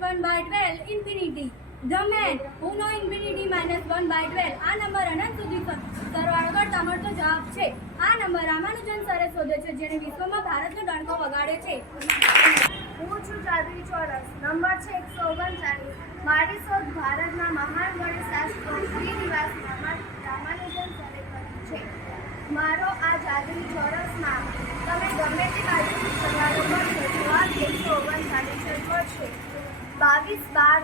One by twelve infinity the man who knew infinity minus one by twelve આ number અનંત સુધી સરવાળો કરતા મળતો જવાબ છે. આ નંબર રામાનુજન સરે શોધ્યો છે જેણે વિશ્વમાં ભારતનો ડંકો વગાડે છે. હું છું જાદવી ચોરસ. નંબર છે એકસો ઓગણચાલીસ. મારી શોધ ભારતના મહાન ગણિતશાસ્ત્રી શ્રીનિવાસ રામાનુજન સરે કરી છે. મારો આ જાદવી ચોરસમાં તમે ગમે તે બાજુથી સરવાળો કરશો જવાબ એકસો ઓગણચાલીસ બાવીસ બાર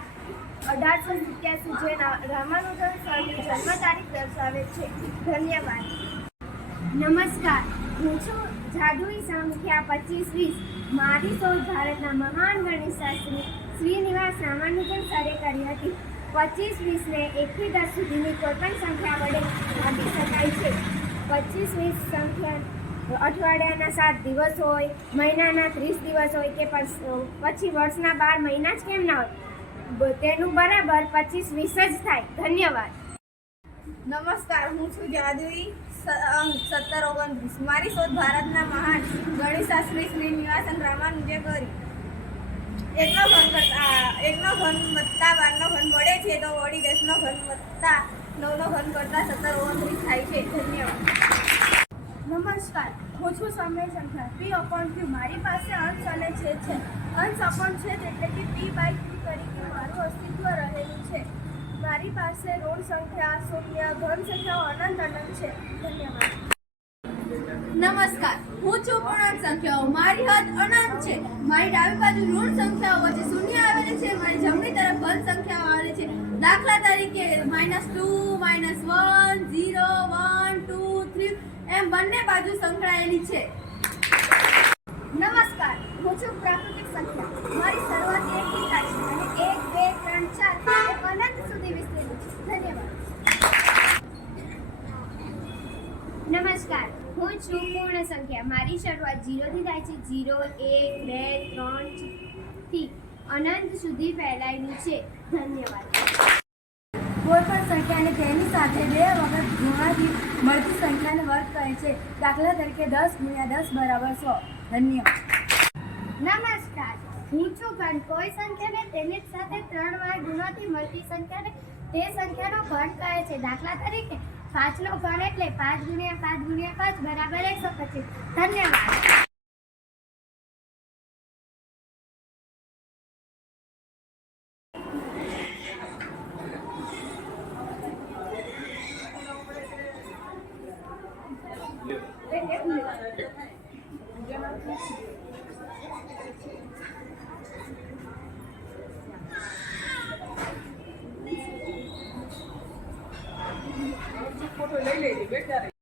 અઢારસો સિત્યાસી જેના રામાનુજન સરની જન્મ તારીખ દર્શાવે છે. ધન્યવાદ. નમસ્કાર. હું છું જાદુઈ સંખ્યા પચીસ વીસ મારી શોધ ભારતના મહાન ગણિતશાસ્ત્રી શ્રીનિવાસ રામાનુજન સરે કરી હતી. પચીસ વીસને એકથી દસ સુધીની કોઈપણ સંખ્યા વડે ભાગી શકાય છે. પચીસ વીસ સંખ્યા અઠવાડિયાના સાત દિવસ હોય, મહિનાના ત્રીસ દિવસ હોય કે પછ- વર્ષના બાર મહિના જ કેમ ના હોય? તેનું બરાબર પચીસ વીસ જ થાય. ધન્યવાદ. નમસ્કાર, હું છું જાદુઈ સત્તર ઓગણત્રીસ. મારી શોધ ભારતના મહાન ગણિતશાસ્ત્રી શ્રીનિવાસન રામાનુજે કરી. એકનો ઘન એકનો ઘન વત્તા બારનો ઘન મળે છે તો વળી દસનો ઘન વત્તા નવનો ઘન કરતા સત્તર ઓગણત્રીસ થાય છે. ધન્યવાદ. નમસ્કાર. હું છું સમય સંખ્યા પી અપોન ક્યુ મારી પાસે અંશ અને છેદ છે. અંશ અપોન છેદ એટલે કે પી બાય ક્યુ તરીકે મારું અસ્તિત્વ રહેલું છે. મારી પાસે ઋણ સંખ્યા, શૂન્ય ધન સંખ્યાઓ અનંત અનંત છે. ધન્યવાદ. નમસ્કાર. હું છું પૂર્ણાંક સંખ્યાઓ. મારી હદ અનંત છે. મારી ડાબી બાજુ ઋણ સંખ્યાઓ વચ્ચે શૂન્ય આવેલી છે. મારી જમણી તરફ ધન સંખ્યાઓ આવેલી છે. દાખલા તરીકે minus two minus one zero one બંને બાજુ સંકળાયેલી છે. નમસ્કાર, હું છું પ્રાકૃતિક સંખ્યા મારી શરૂઆત એકથી થાય છે અને એક, બે, ત્રણ, ચાર અનંત સુધી વિસ્તરેલી છે. ધન્યવાદ. નમસ્કાર, હું છું પૂર્ણ સંખ્યા મારી શરૂઆત જીરોથી થાય છે. જીરો, એક, બે, ત્રણથી અનંત સુધી ફેલાયેલી છે. ધન્યવાદ. કોઈ પણ સંખ્યાને તેની સાથે બે વખત ગુણાથી મળતી સંખ્યાને વર્ગ કહે છે. દાખલા તરીકે દસ ગુણ્યા દસ બરાબર સો. ધન્યવાદ નમસ્કાર. હું છું ઘન કોઈ સંખ્યાને તેની સાથે ત્રણ વાર ગુણોથી મળતી સંખ્યાને તે સંખ્યાનો ઘન કહે છે. દાખલા તરીકે પાંચનો ઘન એટલે પાંચ ગુણ્યા પાંચ ગુણ્યા પાંચ બરાબર એકસો પચીસ. ધન્યવાદ. ફોટો લઈ લેજે બેટા.